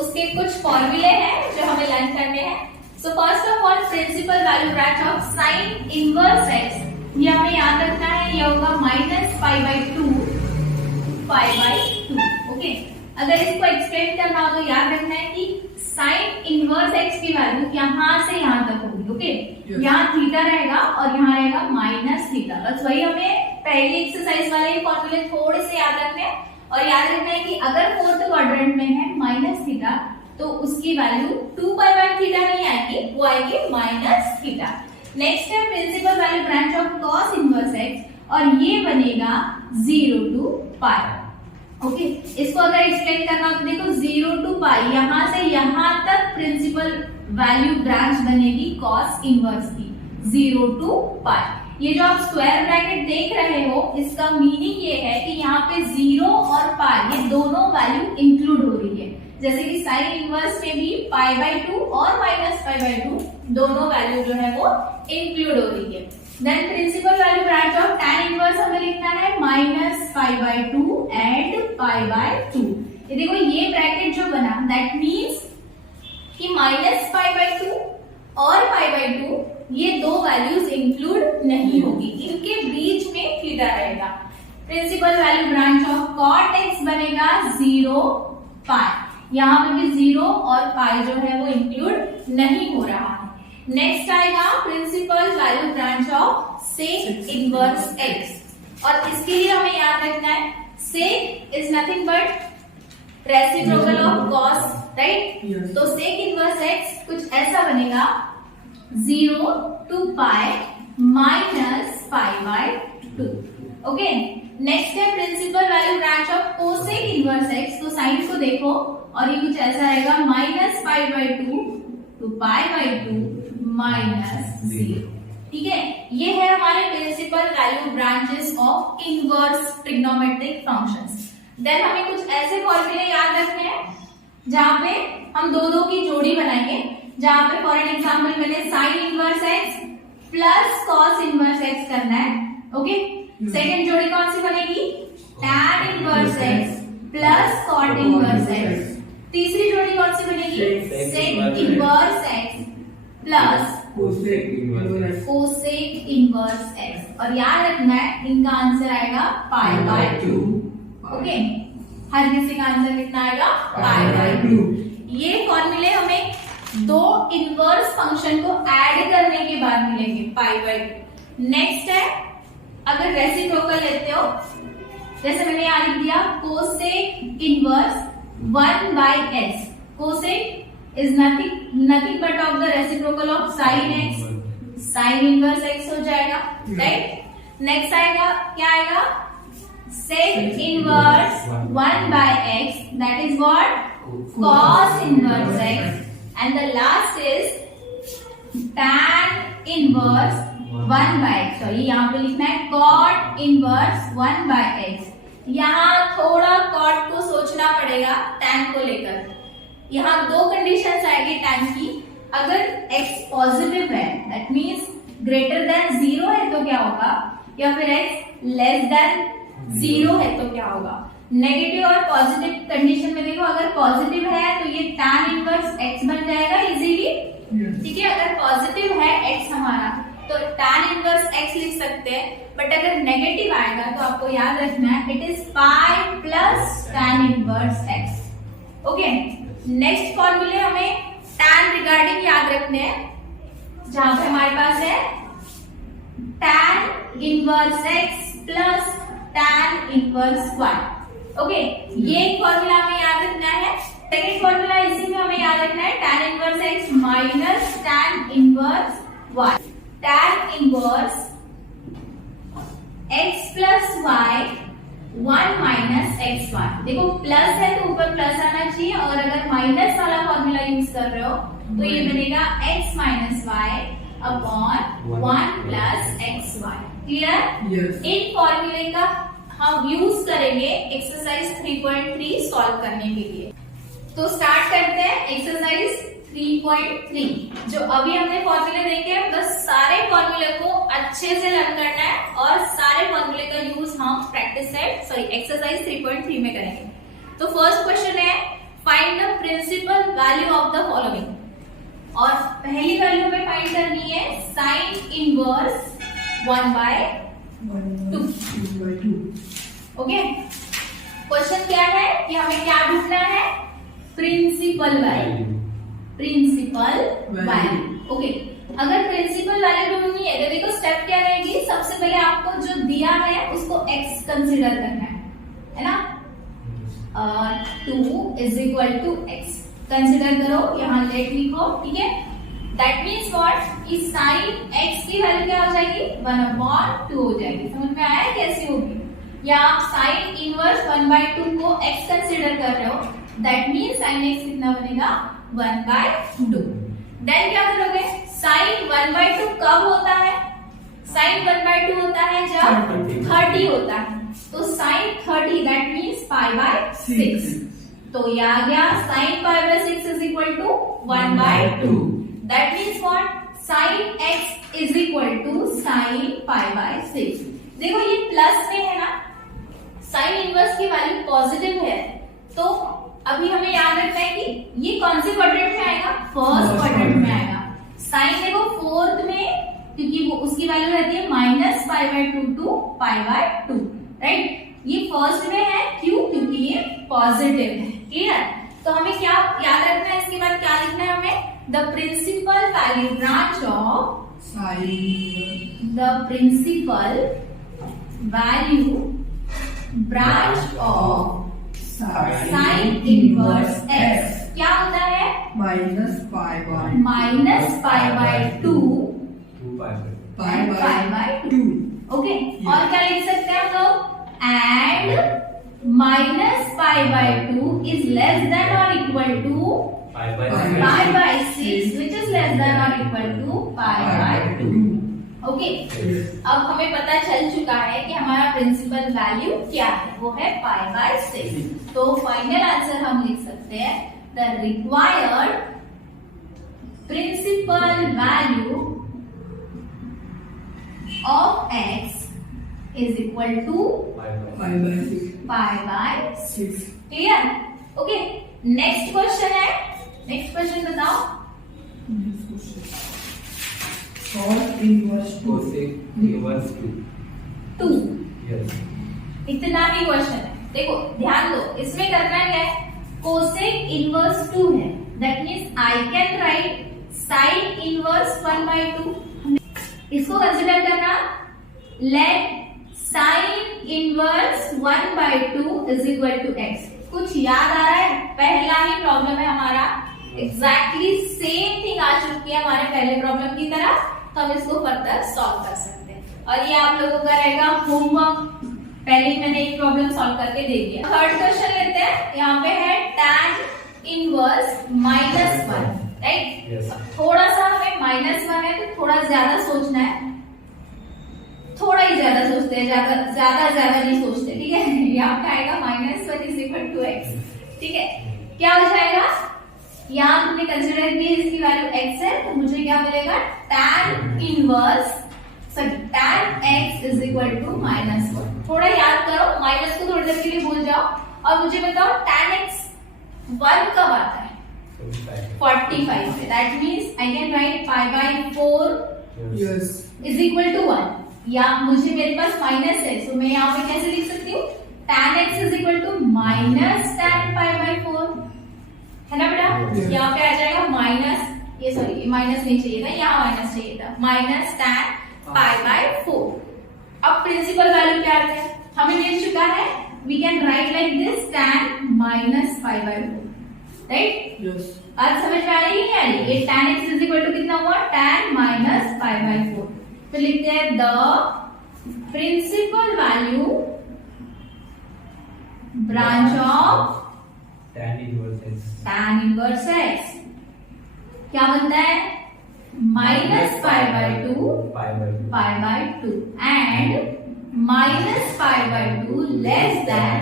उसके कुछ फॉर्मूले हैं जो हमें लर्न करने हैं। So first of all principal value branch of sine inverse x, ये हमें याद रखना है, ये होगा -π/2 π/2। ओके, अगर इसको एक्सप्लेन करना हो तो याद रखना है कि साइन इनवर्स एक्स की वैल्यू यहां से यहां तक होगी। ओके, यहाँ थीटा रहेगा और यहाँ रहेगा -θ। बस वही हमें पहली एक्सरसाइज वाले फॉर्मूले थोड़े से याद रखने हैं। और याद रखना है कि अगर फोर्थ क्वाड्रेंट में है -θ तो उसकी वैल्यू 2π/θ नहीं आएगी, वो आएगी -θ। नेक्स्ट है principal value branch of cos inverse x, और ये बनेगा 0 to π। ओके, इसको अगर एक्सप्लेन करना तो देखो 0 to π, यहां से यहां तक प्रिंसिपल वैल्यू ब्रांच बनेगी cos इनवर्स की, 0 to π। ये जो आप स्क्वायर ब्रैकेट देख रहे हो, इसका मीनिंग ये है कि यहाँ पे 0 और π ये दोनों वैल्यू इंक्लूड हो रही है। जैसे कि साइन इनवर्स में भी π/2 और -π/2 दोनों वैल्यू जो है वो इंक्लूड हो रही है। Then principal value branch of tan inverse हमें लिखना है -π/2 एंड π/2। ये देखो ये ब्रैकेट जो बना, दैट मीन्स कि -π/2 और π/2 ये दो वैल्यूज इंक्लूड नहीं होगी, इनके बीच में थीटा रहेगा। Principal value branch of cot x बनेगा 0 π, यहाँ पे भी 0 और π जो है वो इंक्लूड नहीं हो रहा है। नेक्स्ट आएगा principal value branch of sec inverse x, और इसके लिए हमें याद रखना है sec is nothing but reciprocal of cos, right? तो sec इनवर्स x कुछ ऐसा बनेगा 0 to π -π/2। ओके, नेक्स्ट है principal value branch of cosec inverse x, तो साइन को देखो और ये कुछ ऐसा रहेगा -π/2 to π/2 -0। ठीक है, ये है हमारे principal value branches of inverse trigonometric functions. Then हमें कुछ ऐसे फॉर्मूले याद रखने हैं जहां पे हम दो की जोड़ी बनाएंगे, जहां पे फॉर एन एग्जाम्पल मैंने sine inverse x plus cos inverse x करना है। ओके, सेकंड जोड़ी कौन सी बनेगी? tan inverse x plus cot inverse x. तीसरी जोड़ी कौन सी बनेगी? sec inverse x plus cosec inverse x. और याद रखना है इनका आंसर आएगा π/2। ओके, हर किसी का आंसर कितना आएगा? π/2। ये फॉर्मूले हमें दो इनवर्स फंक्शन को ऐड करने के बाद मिलेंगे π/2। नेक्स्ट है अगर रेसिप्रोकल लेते हो, जैसे मैंने यहाँ लिख दिया cosec inverse 1/x। Cosec is nothing but of the reciprocal of sine x, sine inverse x हो जाएगा, राइट? नेक्स्ट आएगा क्या आएगा? Sec inverse 1/x, that is what? cos inverse x, and the last is tan inverse 1/x। Sorry, यहाँ पे लिखना है cot inverse 1/x। यहाँ थोड़ा cot को सोचना पड़ेगा tan को लेकर। यहाँ दो कंडीशंस आएगी tan की। अगर x पॉजिटिव है, दैट मीन्स ग्रेटर देन 0 है तो क्या होगा, या फिर x लेस देन 0 है तो क्या होगा। नेगेटिव और पॉजिटिव कंडीशन में देखो, अगर पॉजिटिव है तो ये tan इनवर्स x बन जाएगा इजीली। ठीक है, अगर पॉजिटिव है x हमारा तो tan इनवर्स x लिख सकते हैं, बट अगर नेगेटिव आएगा तो आपको याद रखना है it is pi plus tan inverse x। Okay, next फॉर्मूले हमें tan रिगार्डिंग याद रखने हैं, जहां पे हमारे पास है tan inverse x plus tan inverse y। Okay, ये एक फॉर्मूला हमें याद रखना है। सेकेंड फॉर्मूला इसी में हमें याद रखना है tan इनवर्स x माइनस tan inverse y। tan inverse x plus y 1 minus x y. देखो प्लस है तो ऊपर प्लस आना चाहिए, और अगर माइनस वाला फॉर्मूला यूज कर रहे हो तो ये बनेगा x minus y upon 1 plus x y. Clear? इन फॉर्मूले का हम यूज करेंगे एक्सरसाइज 3.3 सॉल्व करने के लिए। तो स्टार्ट करते हैं एक्सरसाइज 3.3। जो अभी हमने फॉर्मूले देखे बस सारे फॉर्मूले को अच्छे से लर्न करना है और सारे फॉर्मूले का यूज हम प्रैक्टिस सेट एक्सरसाइज 3.3 में करेंगे। तो फर्स्ट क्वेश्चन है find the principal value of the following. और पहली वैल्यू में फाइंड करनी है साइन इनवर्स 1/2। ओके, क्वेश्चन क्या है कि हमें क्या ढूंढना है? Principal value. Principal value. Okay, अगर प्रिंसिपल वैल्यू ढूंढनी है तो देखो स्टेप क्या रहेगी। सबसे पहले आपको जो दिया है उसको x कंसीडर करना है ना। 2 is equal to x consider करो, यहाँ लेट लिखो, ठीक है। दैट मीन्स व्हाट कि साइन x की वैल्यू क्या हो जाएगी? 1/2 हो जाएगी। समझ में आया कैसे होगी? या आप साइन इनवर्स 1/2 को x कंसीडर कर रहे हो, दैट मीन्स साइन x कितना बनेगा? 1/2। देन क्या करोगे? साइन 1/2 कब होता है? साइन 1/2 होता है जब 30 होता है। तो साइन 30 दैट मीन्स π/6। तो ये आ गया sine π/6 is equal to 1/2। That means what? Sine x is equal to sine π/6। देखो ये प्लस में है ना, साइन इनवर्स की वैल्यू पॉजिटिव है, तो अभी हमें याद रखना है कि ये कौन से क्वाड्रेंट में आएगा? फर्स्ट क्वाड्रेंट में आएगा। साइन देखो फोर्थ में, क्योंकि वो उसकी वैल्यू रहती है -π/2 टू π/2, राइट। ये फर्स्ट में है, क्यों? क्योंकि ये पॉजिटिव है। क्लियर? तो हमें क्या याद रखना है? इसके बाद क्या लिखना है हमें? The principal value branch of sine, the principal value branch of sine inverse x क्या होता है? -π/2 π/2। ओके, और क्या लिख सकते हैं हम लोग? And -π/2 is less than or equal to π/6 which is less than or equal to π/2। Okay, अब हमें पता चल चुका है कि हमारा प्रिंसिपल वैल्यू क्या है, वो है π/6। तो फाइनल आंसर हम लिख सकते हैं the required principal value of x is equal to π/6। Clear? Okay, next question है। नेक्स्ट क्वेश्चन बताओ। cos inverse 2। Yes. इतना ही क्वेश्चन है। देखो ध्यान दो, इसमें करना क्या है? कोसेक इनवर्स 2 है, that means I can write sine inverse 1/2। इसको कंसिडर करना, let sine inverse 1/2 is equal to x। कुछ याद आ रहा है? पहला ही प्रॉब्लम है हमारा, एग्जैक्टली सेम थिंग आ चुकी है हमारे पहले प्रॉब्लम की तरह, तो हम इसको फर्दर सॉल्व कर सकते हैं। और ये आप लोगों का रहेगा होमवर्क। पहले ही मैंने एक प्रॉब्लम सॉल्व करके दे दिया। थर्ड क्वेश्चन लेते हैं। यहाँ पे है tan इनवर्स -1, राइट। थोड़ा सा हमें -1 है तो थोड़ा ज्यादा सोचना है, थोड़ा ही ज्यादा सोचते हैं, ज्यादा नहीं सोचते, ठीक है। यहाँ पे आएगा -1 इज इक्वल टू x, ठीक है। क्या हो जाएगा? यहाँ तुमने कंसिडर किया इसकी वैल्यू x है, तो मुझे क्या मिलेगा? tan inverse tan x is equal to -1। थोड़ा याद करो, माइनस को थोड़ी देर के लिए भूल जाओ और मुझे बताओ tan x 1 कब आता है? 45 पे। That means I can write π/4 is equal to 1। या मुझे मेरे पास माइनस है, तो मैं यहाँ पे कैसे लिख सकती हूँ? tan x is equal to -tan π/4, है ना बेटा। यहाँ पे आ जाएगा माइनस, ये सॉरी माइनस नहीं चाहिए था, यहाँ माइनस चाहिए था, -tan π/4। अब प्रिंसिपल वैल्यू क्या आता है? हमें मिल चुका है, we can write like this tan -π/4, right. आज समझ में आ रही है नहीं आ रही? ये tan x is equal to कितना हुआ? tan -π/4। तो लिखते हैं the principal value branch of tan inverse x क्या बनता है? -π/2 and -π/2 less than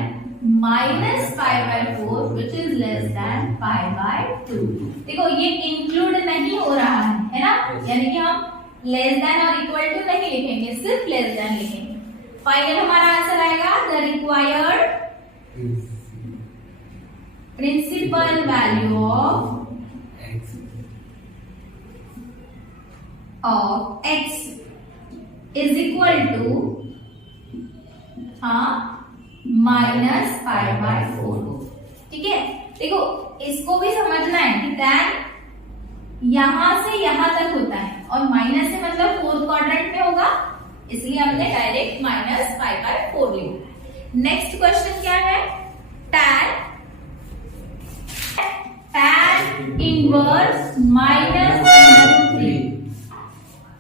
-π/4 which is less than π/2। देखो ये इंक्लूड नहीं हो रहा है ना, यानी कि हम लेस देन और इक्वल टू नहीं लिखेंगे, सिर्फ लेस देन लिखेंगे। फाइनल हमारा आंसर आएगा the required principal value of x is equal to -π/4। ठीक है, देखो इसको भी समझना है कि tan यहां से यहां तक होता है और माइनस से मतलब फोर्थ क्वाड्रेंट में होगा, इसलिए हमने डायरेक्ट -π/4 लिखा। नेक्स्ट क्वेश्चन क्या है, tan इनवर्स -√3।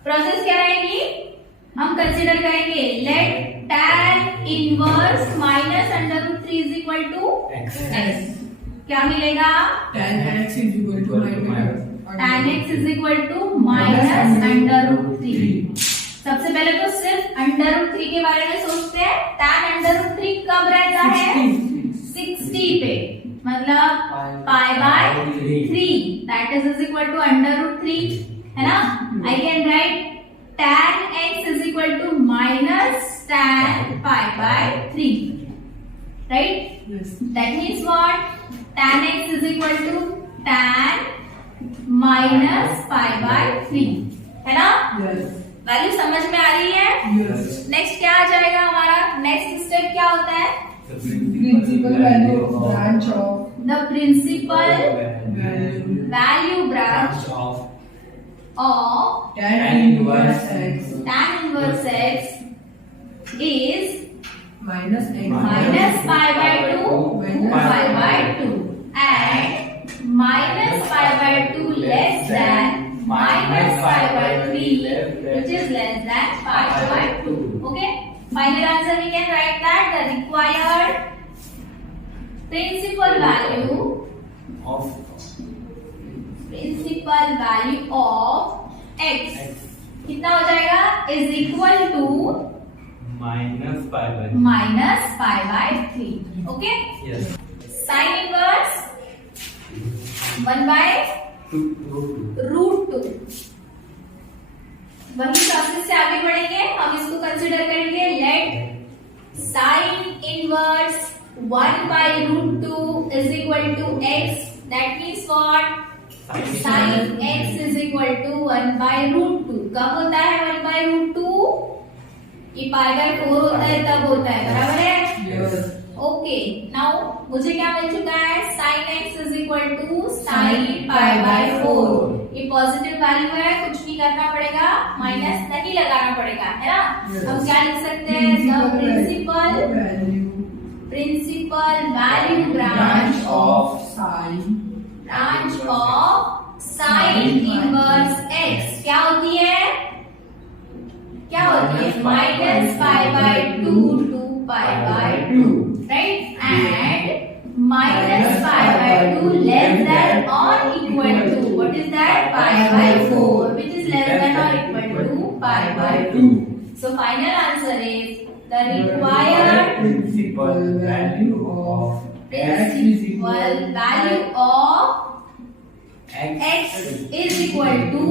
प्रोसेस क्या रहेगी, हम कंसीडर करेंगे let tan inverse -√3 is equal to x। क्या मिलेगा, tan x is equal to tan x is equal to -√3। सबसे पहले तो सिर्फ √3 के बारे में सोचते हैं। tan √3 कब रहता है, 60 पे, मतलब π/3 दैट इज इक्वल टू √3, है ना। I can write tan x is equal to -tan π/3, right. Yes. That means what, tan x is equal to tan -π/3, है ना। Yes. वैल्यू समझ में आ रही है। Yes. नेक्स्ट क्या आ जाएगा हमारा, नेक्स्ट स्टेप क्या होता है, Principal value of branch of the principal value value branch of of tan inverse x tan inverse x is minus x -π/2 π/2 and -π/2 less than -π/3 which is less than π/2. Okay, final answer we can write that the required principal value of x कितना हो जाएगा, is equal to -π/3. Okay, Yes. sin inverse 1/√2। वही process से आगे बढ़ेंगे, हम इसको consider करेंगे let sin inverse 1/√2 is equal to x। That means what, sin x is equal to 1/√2। कब होता है 1/√2, ये π/4 होता है तब होता है, बराबर है। Yes. ओके, नाउ मुझे क्या मिल चुका है, sin x is equal to sin π/4। ये पॉजिटिव वैल्यू है, कुछ नहीं करना पड़ेगा, माइनस नहीं लगाना पड़ेगा, है ना। Yes. हम क्या लिख सकते हैं, the principal value branch of sin inverse x क्या होती है, क्या होती है, -π/2 to π/2, right, and -π/2 less than or equal to, what is that, π/4 which is less than or equal to π/2. So final answer is the required principal value of x is equal to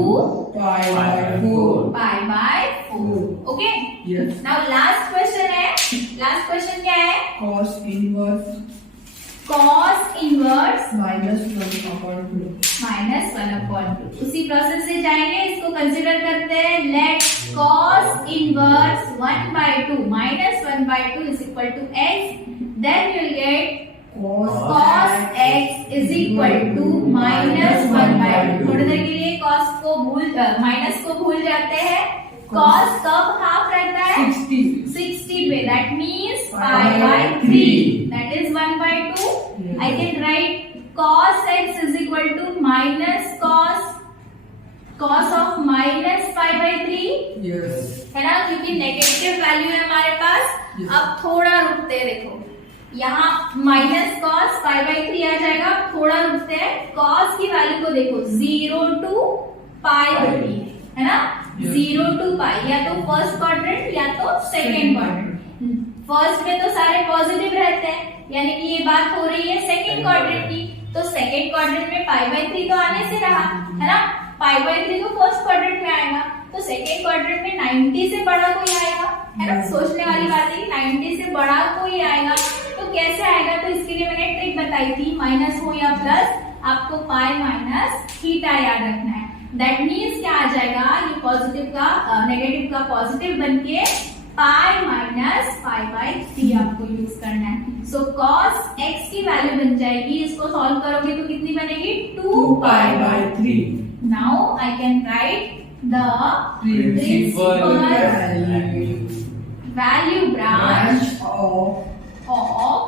π/4. π/4. Okay, Yes. now last question है, last question क्या है, Cos inverse cos inverse -1/2. -1/2। उसी process से जाएंगे, इसको consider करते हैं late cos inverse 1/2 -1/2 is equal to x, then you will get cos x is equal to -1/2। थोड़ी देर के लिए cos को माइनस को भूल जाते हैं। cos कब हाफ रहता है, 60 पे, that means π/3, that is 1/2. Yes. I can write cos x is equal to minus cos of -π/3, Yes. है ना, क्योंकि नेगेटिव वैल्यू है हमारे पास। Yes. अब थोड़ा रुकते हैं, देखो यहाँ माइनस कॉस π/3 आ जाएगा, थोड़ा रुकते हैं, कॉस की वैल्यू को देखो 0 to π होती है ना, Yes. 0 to π, या तो फर्स्ट क्वाड्रेंट या तो सेकेंड क्वाड्रेंट। फर्स्ट में तो सारे पॉजिटिव रहते हैं, यानी कि ये बात हो रही है सेकेंड क्वाड्रेंट की, तो सेकेंड क्वाड्रेंट में π/3 तो आने से रहा, है ना, π/3 तो फर्स्ट क्वाड्रेंट में आएगा, तो सेकेंड क्वाड्रेंट में 90 से बड़ा कोई आएगा, है ना। सोचने वाली बात है, 90 से बड़ा कोई आएगा तो कैसे आएगा, तो इसके लिए मैंने ट्रिक बताई थी, माइनस हो या प्लस, आपको पाई माइनस थीटा याद रखना है। दैट मीन्स क्या आ जाएगा, ये पॉजिटिव का नेगेटिव का पॉजिटिव बनके पाई माइनस पाई बाई 3 आपको यूज करना है। सो cos x की वैल्यू बन जाएगी, इसको सॉल्व करोगे तो कितनी बनेगी, 2 pi by 3. Now I can right the Principal value branch of of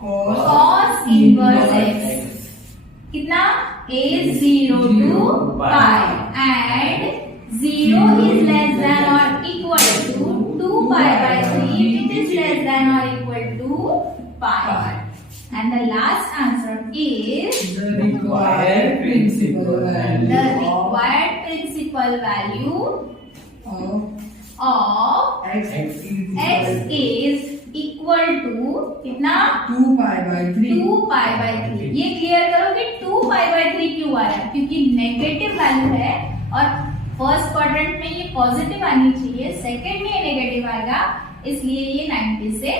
cos inverse x. कितना, a 0 to pi and 0 is less than or equal to 2 pi by 3, which is less than or equal to pi. And the last answer is the required principal the value required principal value of of x x is equal to कितना, 2 pi by 3. 2 pi by 3. ये clear करो कि 2 pi by 3 क्यों आया, क्योंकि negative value है और first quadrant में ये पॉजिटिव आनी चाहिए, सेकंड में ये नेगेटिव आएगा, इसलिए ये 90 से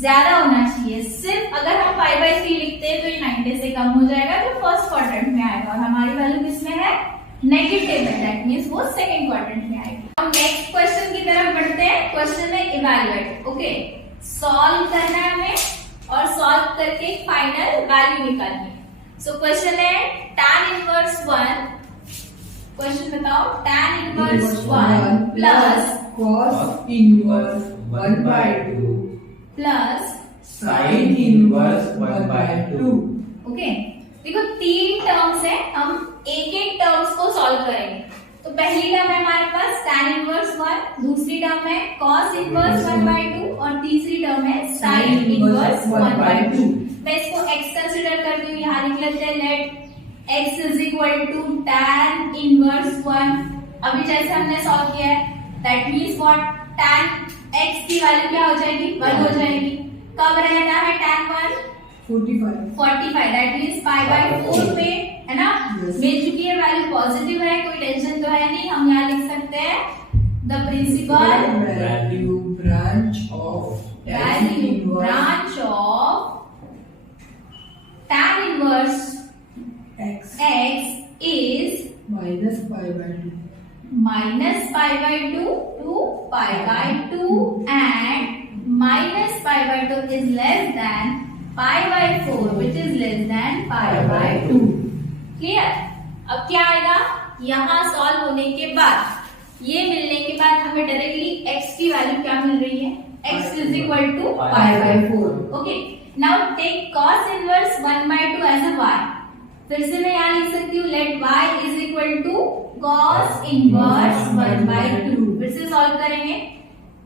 ज्यादा होना चाहिए। सिर्फ अगर हम पाई बाई 3 लिखते हैं तो ये 90 से कम हो जाएगा, तो फर्स्ट क्वाड्रेंट में आएगा, और हमारी वैल्यू किसमें है, नेगेटिव है, दैट मींस वो सेकंड क्वाड्रेंट में आएगी। अब नेक्स्ट क्वेश्चन की तरफ बढ़ते हैं। क्वेश्चन है इवैल्यूएट, ओके, सॉल्व करना है हमें और सॉल्व करके फाइनल वैल्यू निकालनी है। सो क्वेश्चन है tan इनवर्स 1, क्वेश्चन बताओ, tan inverse 1 plus cos inverse 1 by 2 plus sin inverse 1 by 2. Okay, देखो 3 टर्म्स है, हम एक एक टर्म्स को सॉल्व करेंगे। तो पहली टर्म है हमारे पास tan इनवर्स 1, दूसरी टर्म है cos इनवर्स 1 by 2 और तीसरी टर्म है sin इनवर्स 1 by 2। मैं इसको x कंसीडर करती हूँ, यहाँ लिख लेते हैं let x is equal to tan inverse 1। अभी जैसे हमने सॉल्व किया है, that means what, tan x की वैल्यू क्या हो जाएगी, 1 हो जाएगी। कब रहना है tan 1, 45, that means pi by 4 पे, है ना, मिल चुकी है वैल्यू, पॉजिटिव है, कोई टेंशन तो है नहीं। हम यहाँ लिख सकते हैं the principal value branch of tan inverse x x is minus pi by 2. minus pi by 2 to pi by 2 and minus pi by 2 is less than pi by 4 which is less than pi by 2. Clear. अब क्या आएगा, यहाँ solve होने के बाद, ये मिलने के बाद हमें डायरेक्टली x की वैल्यू क्या मिल रही है, x is equal to pi by 4. Okay, now take cos inverse 1 by 2 as a y। फिर से मैं यहाँ लिख सकती हूँ let y is equal to cos inverse 1 by 2। फिर से सॉल्व करेंगे,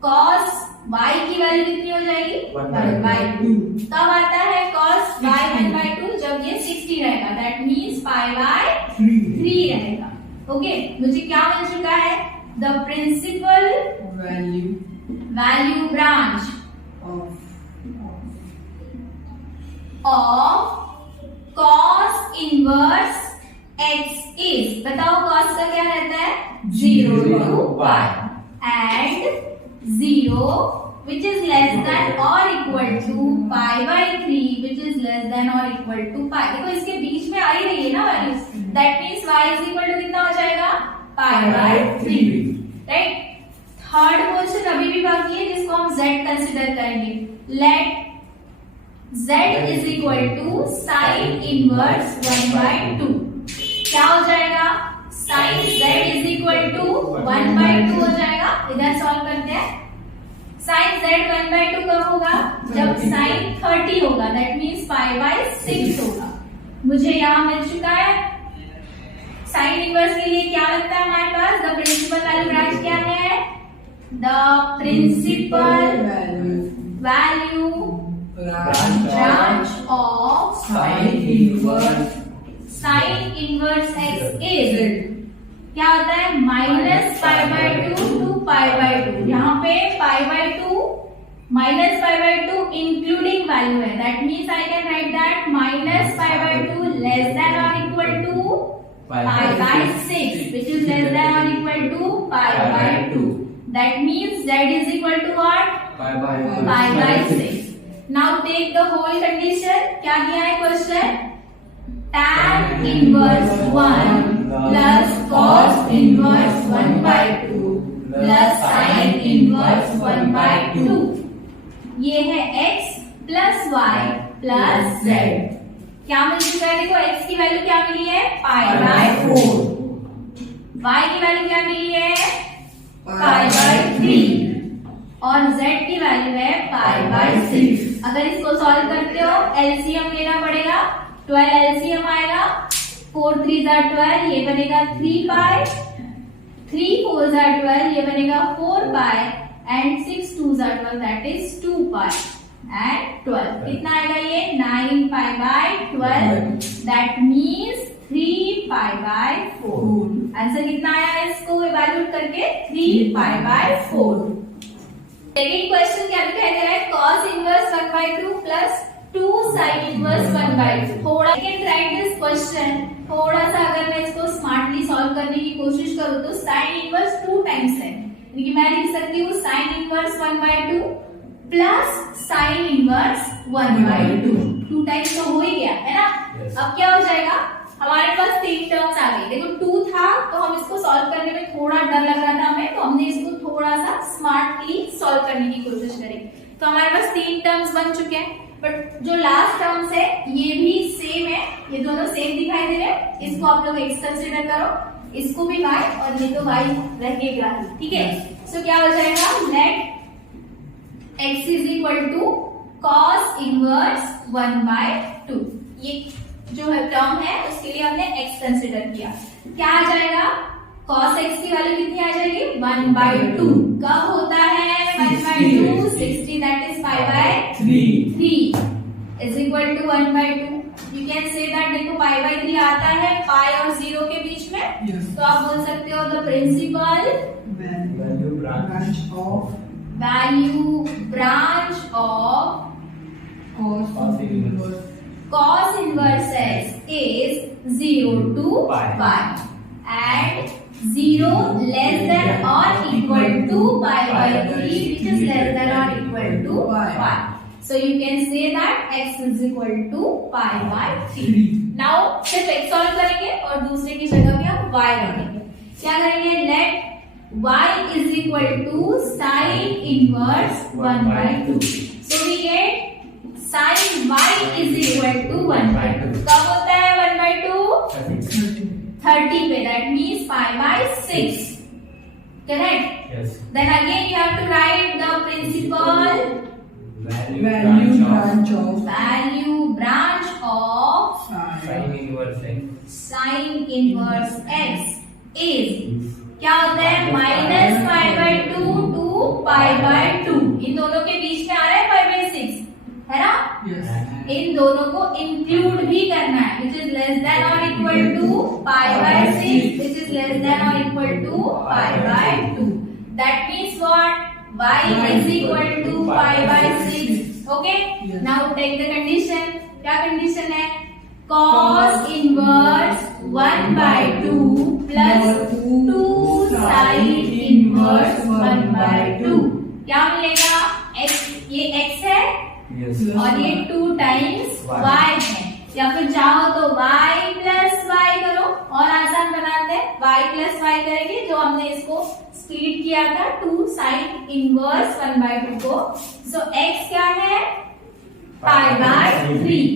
cos y की वैल्यू कितनी हो जाएगी, 1 by 2। तब आता है cos y 1 by 2 जब ये 60 रहेगा, दैट मीन्स पाई बाय 3 रहेगा। ओके, मुझे क्या मिल चुका है, the principal value branch of cos inverse x is, बताओ cos का क्या रहता है, 0 to pi and 0 which is less than or equal to pi by 3 which is less than or equal to pi। देखो इसके बीच में आ ही रही है ना values, that means y is equal to कितना हो जाएगा, pi by 3, right. Third question अभी भी बाकी है जिसको हम z कंसिडर करेंगे। Let z is equal to sin inverse 1 by 2। क्या हो जाएगा, sin z is equal to 1 by 2 हो जाएगा। इधर सॉल्व करते हैं, sin z 1 by 2 कब होगा, जब sin 30 होगा, दैट मीन्स पाई बाय 6 होगा। मुझे यहाँ मिल चुका है sin इनवर्स के लिए क्या लगता है हमारे पास, द प्रिंसिपल वैल्यू ब्रांच क्या है, the principal value branch of sin inverse x is क्या होता है, minus pi by 2 to pi by 2। यहाँ पे pi by 2 minus pi by 2 including value है, that means I can write that minus pi by 2 less than और equal to pi by 6 which is less than और equal to pi by 2। That means z is equal to what? pi by Pi by 6. Now take the whole condition. क्या दिया है question? Tan inverse 1 plus cos inverse 1 by 2 plus sin inverse 1 by 2. ये है x plus y plus z. क्या मिल चुका है? देखो x की वैल्यू क्या मिली है? पाई बाय 4. y की वैल्यू क्या मिली है? पाई बाय 3 और z की वैल्यू है पाई बाय 6. अगर इसको सॉल्व करते हो एलसीएम लेना पड़ेगा. 12 एलसीएम आएगा. 4 3 12, ये बनेगा 3 पाई. 3 4 12, ये बनेगा 4 पाई एंड 6 2 12, दैट इज 2 पाई एंड 12. कितना आएगा ये? 9 pi by 12. That means 3 pi by 4. Answer कितना आया है इसको इवैल्यूएट करके? 3 पाई बाय 4. सेकंड क्वेश्चन क्या दिखाई दे रहा है? cos inverse 1 by 2 plus 2 sin inverse 1 by 2. थोड़ा I can write this question. थोड़ा सा अगर मैं इसको स्मार्टली सॉल्व करने की कोशिश करूं तो sin इनवर्स 2 टाइम्स है, यानी कि मैं लिख सकती हूँ sin inverse 1 by 2 plus sin inverse 1 by 2. 2 times तो हो ही गया है ना. Yes. अब क्या हो जाएगा? हमारे पास 3 टर्म्स आ गई. देखो 2 था तो हम इसको सॉल्व करने में थोड़ा डर लग रहा था हमें, तो हमने इसको थोड़ा सा स्मार्टली सॉल्व करने की कोशिश करी. तो हमारे पास 3 टर्म्स बन चुके हैं. बट जो लास्ट टर्म्स है ये भी सेम है, ये दोनों सेम दिखाई दे रहे हैं. इसको आप लोग एक्स कंसीडर करो, इसको भी y और ये तो y रहेगा. ठीक है. सो क्या हो जाएगा? Let x is equal to cos inverse 1 by 2. ये जो है टर्म है उसके लिए हमने x कंसीडर किया. क्या आ जाएगा? cos x की वैल्यू कितनी आ जाएगी? 1 by 2. कब होता है 1 by 2? 60, that is 5 by 3 is equal to 1 by 2. You can say that. देखो पाई बाय 3 आता है पाई और 0 के बीच में. Yes. तो आप बोल सकते हो the principal value branch value branch of cos inverse x is 0 to pi and 0 less than or equal to pi by 3, which is less than or equal to pi. So you can say that x is equal to pi by 3. Now सिर्फ x solve करेंगे और दूसरे की जगह पे हम y रखेंगे. क्या करेंगे? Let y is equal to sin inverse 1 by 2. So we get sin y is equal to 1 by 2. कब होता है 1 by 2? 30 पे. That means pi by 6. Correct? yes Then again you have to write the principal value branch of sin inverse x sin inverse x is क्या होता है? Minus pi by 2 to pi by 2. इन दोनों के बीच में आ रहा है पाई बाय 6, है ना. yes इन दोनों को इंक्लूड भी करना है, which is less than or equal to pi by 6, which is less than or equal to pi by 2. That means what? Y is equal to pi by 6. Okay? Yes. Now take the condition. क्या condition है? cos inverse 1 by 2 plus 2 sin inverse 1 by 2. क्या मिलेगा? x, ये x है yes और ये 2 times y है. या फिर चाहो तो y प्लस y करो और आसान बनाते हैं. y प्लस y करेंगे जो हमने इसको स्प्लिट किया था 2 साइन इनवर्स 1 by 2 को. सो x क्या है? पाई बाय 3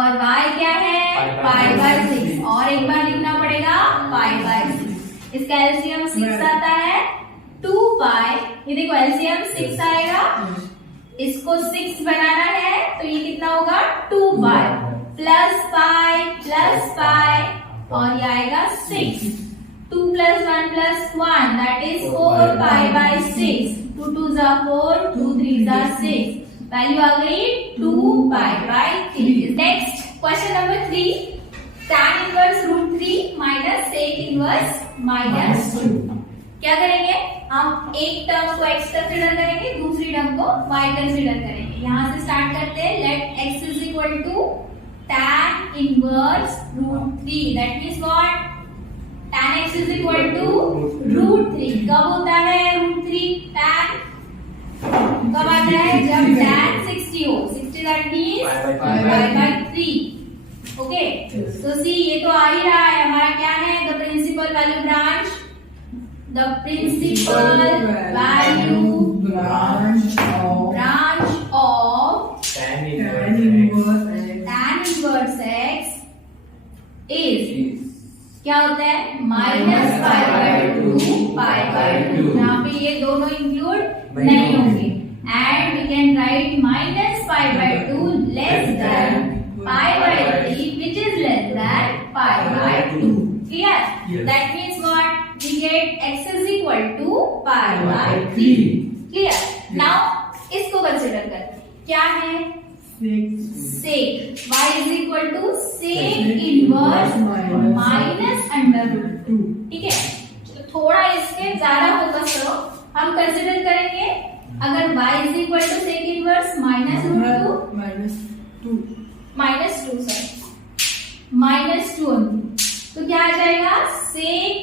और y क्या है? पाई बाय 6. और एक बार लिखना पड़ेगा पाई बाय 6. इसका एलसीएम 6 आता है 2 पाई. ये देखो एलसीएम 6 आएगा. इसको 6 बनाना है तो ये कितना होगा? 2 पाई प्लस पाई और ये आएगा 6. 2 plus 1 plus 1, that is 4 pi by 6. 2 2s are 4, 2 3s are 6. Value आ गई 2 pi by 3. Next question number 3. tan inverse root 3 minus sec inverse minus 2. क्या करेंगे? हम एक टर्म को x कंसीडर करेंगे, दूसरी टर्म को y कंसीडर करेंगे. यहां से स्टार्ट करते हैं. Let x is equal to tan inverse root 3. That means what? tan x is equal to √3। कब होता है √3 tan? कब आता है? जब tan 60 हो। 60 दैट मींस pi/3। ओके, तो सी ये तो आ ही रहा है हमारा क्या है? The principal value branch, the principal value branch of tan tan inverse inverse tan inverse x is is क्या होता है? -pi/2 pi/2। यहाँ पे ये दोनों इंक्लूड नहीं होंगे and we can write -pi/2 less than pi/3 which is less than pi/2। Clear? Yes. That means what? We get x is equal to pi/3। Clear? Now इसको कंसिडर करते हैं। क्या है? sec y is equal to sec inverse minus under root 2। ठीक है, चलो थोड़ा इसके ज्यादा फोकस करो। हम कंसिडर करेंगे अगर y is equal to sec inverse minus root 2 -2 तो क्या आ जाएगा? sec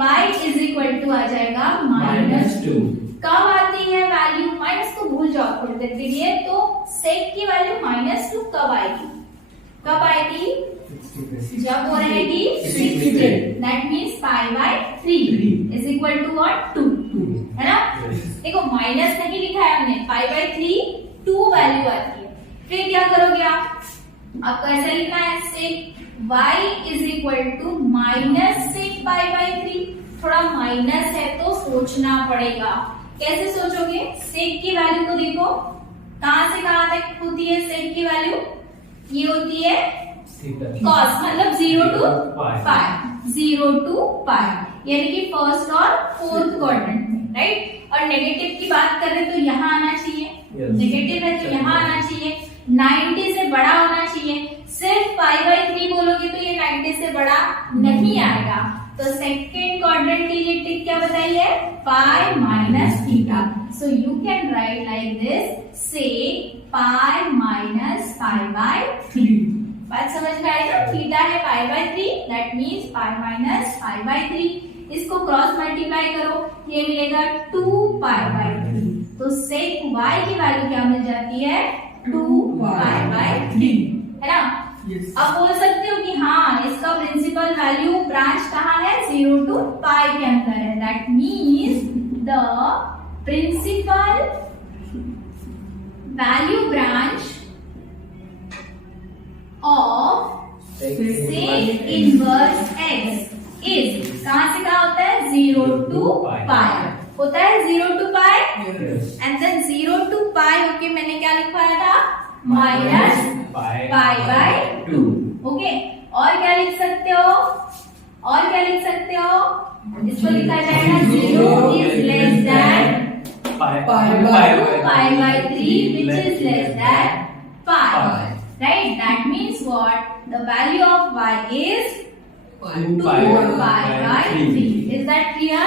y is equal to आ जाएगा -2। कब आती है वैल्यू? माइनस को भूल जाओ थोड़ी देर के लिए। तो सेक की वैल्यू -2 कब आएगी? कब आएगी? जब वो रहेगी 60। That means pi/3 is equal to what? 2। है ना? देखो माइनस नहीं लिखा है हमने, pi/3 2 वैल्यू आती है। फिर क्या करोगे आप? आपको ऐसा लिखना है sec y is equal to -sec pi/3। थोड़ा माइनस है तो सोचना पड़ेगा। कैसे सोचोगे? सेक की वैल्यू को देखो, कहां से कहां तक होती है सेक की वैल्यू? ये होती है cos, मतलब 0 to pi, यानी कि फर्स्ट और फोर्थ क्वाड्रेंट में, राइट? और नेगेटिव की बात कर रहे तो यहाँ आना चाहिए। नेगेटिव है तो यहाँ आना चाहिए। 90 से बड़ा होना चाहिए। सिर्फ pi/3 बोलोगे तो ये 90 से बड़ा नहीं आएगा। तो सेकेंड क्वाड्रेंट के लिए टिक क्या बताइए? pi-θ। So you can write like this, sec pi-π/3। बात समझ में आई ना? थीटा है pi/3, दैट मींस pi-π/3। इसको क्रॉस मल्टीप्लाई करो, ये मिलेगा 2π/3। तो sec y की वैल्यू क्या मिल जाती है? 2π/3। है ना? अब बोल सकते हो कि हाँ इसका प्रिंसिपल वैल्यू ब्रांच कहाँ है? 0 to pi के अंदर है। That means the principal value branch of sec inverse x is कहाँ से कहाँ होता है? 0 to pi होता है। 0 to pi and then 0 to pi okay, मैंने क्या लिखवाया था? -pi/2। ओके, और क्या लिख सकते हो? इसको लिखा जाएगा 0 is less than pi/3 which is less than pi, right? That means what? The value of y is 2π/3। Is that clear?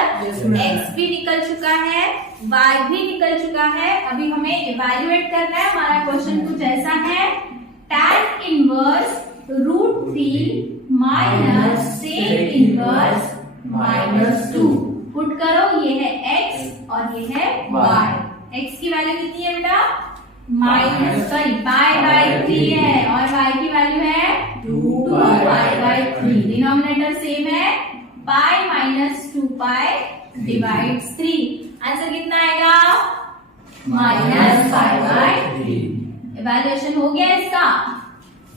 x भी निकल चुका है, y भी निकल चुका है। अभी हमें इवैल्यूएट करना है। हमारा क्वेश्चन कुछ ऐसा है, tan inverse √3 minus sec inverse -2। Put करो, ये है x और ये है y। x की वैल्यू कितनी है बेटा? pi/3 है और y की वैल्यू है 2π/3। डिनोमिनेटर सेम है, pi-2π डिवाइड्स 3। आंसर कितना आएगा? -pi/3। इवैल्यूएशन हो गया इसका।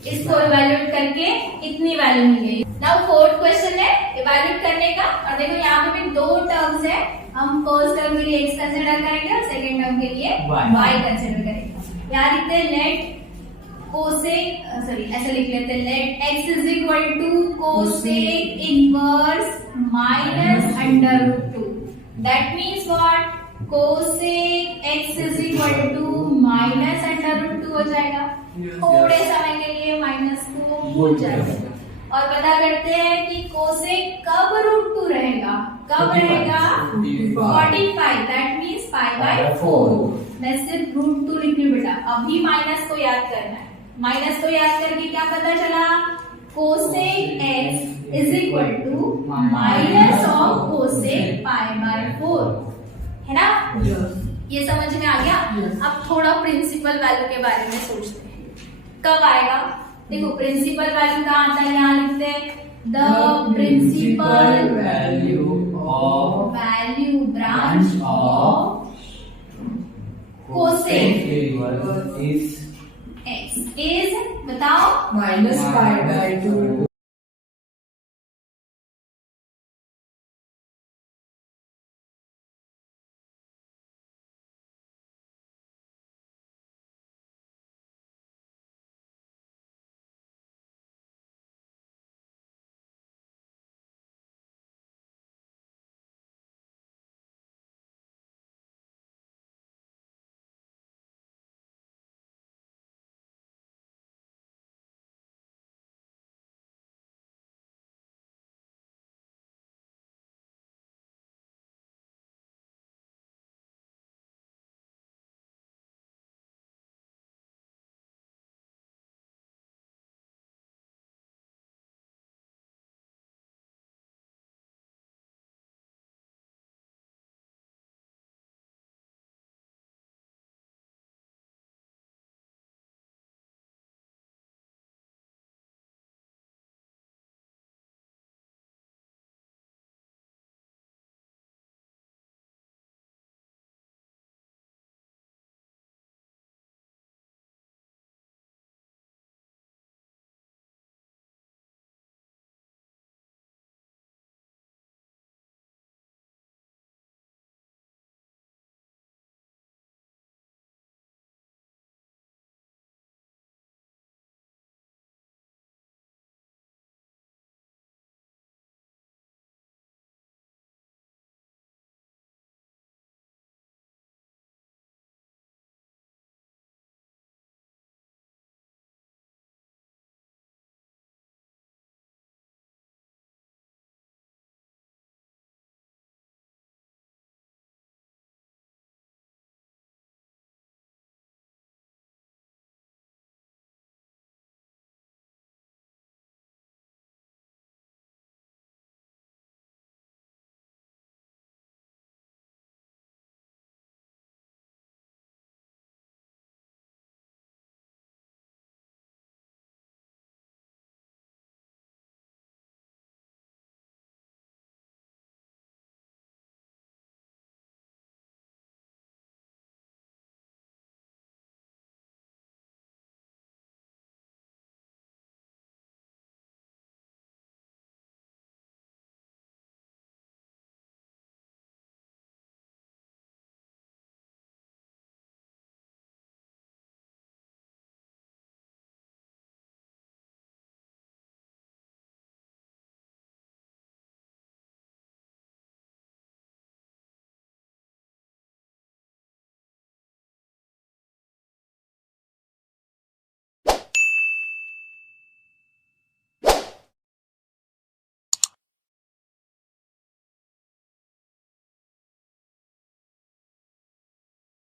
इसको इवैल्यूएट करके इतनी वैल्यू मिलेगी। नाउ फोर्थ क्वेश्चन है इवैल्यूएट करने का। और देखो यहाँ पे भी 2 टर्म्स है। हम फर्स्ट टर्म के लिए x कंसिडर करेंगे और सेकंड टर्म के लिए y कंसिडर करेंगे। यहाँ लिखते हैं लेट कोसेक, सॉरी ऐसे लिख लेते हैं, let x is equal to cosec inverse -√2। That means what? Cosec x is equal to -√2 हो जाएगा। थोड़े समय के लिए माइनस को भूल जाएगा। और पता करते हैं कि कोसेक कब √2 रहेगा? कब रहेगा? 45। That means pi/4। मैं सिर्फ √2 लिख लूं बेटा। अभी माइनस को याद करना है। माइनस को याद करके क्या पता चला? Cosec x is equal to minus of cosec π/4 है ना। ये समझ में आ गया। Yes. अब थोड़ा प्रिंसिपल वैल्यू के बारे में सोचते हैं, कब आएगा। देखो प्रिंसिपल वैल्यू कहाँ आता है, यहाँ लिखते हैं the principal value of value branch of cosec inverse is x is बताओ -π/2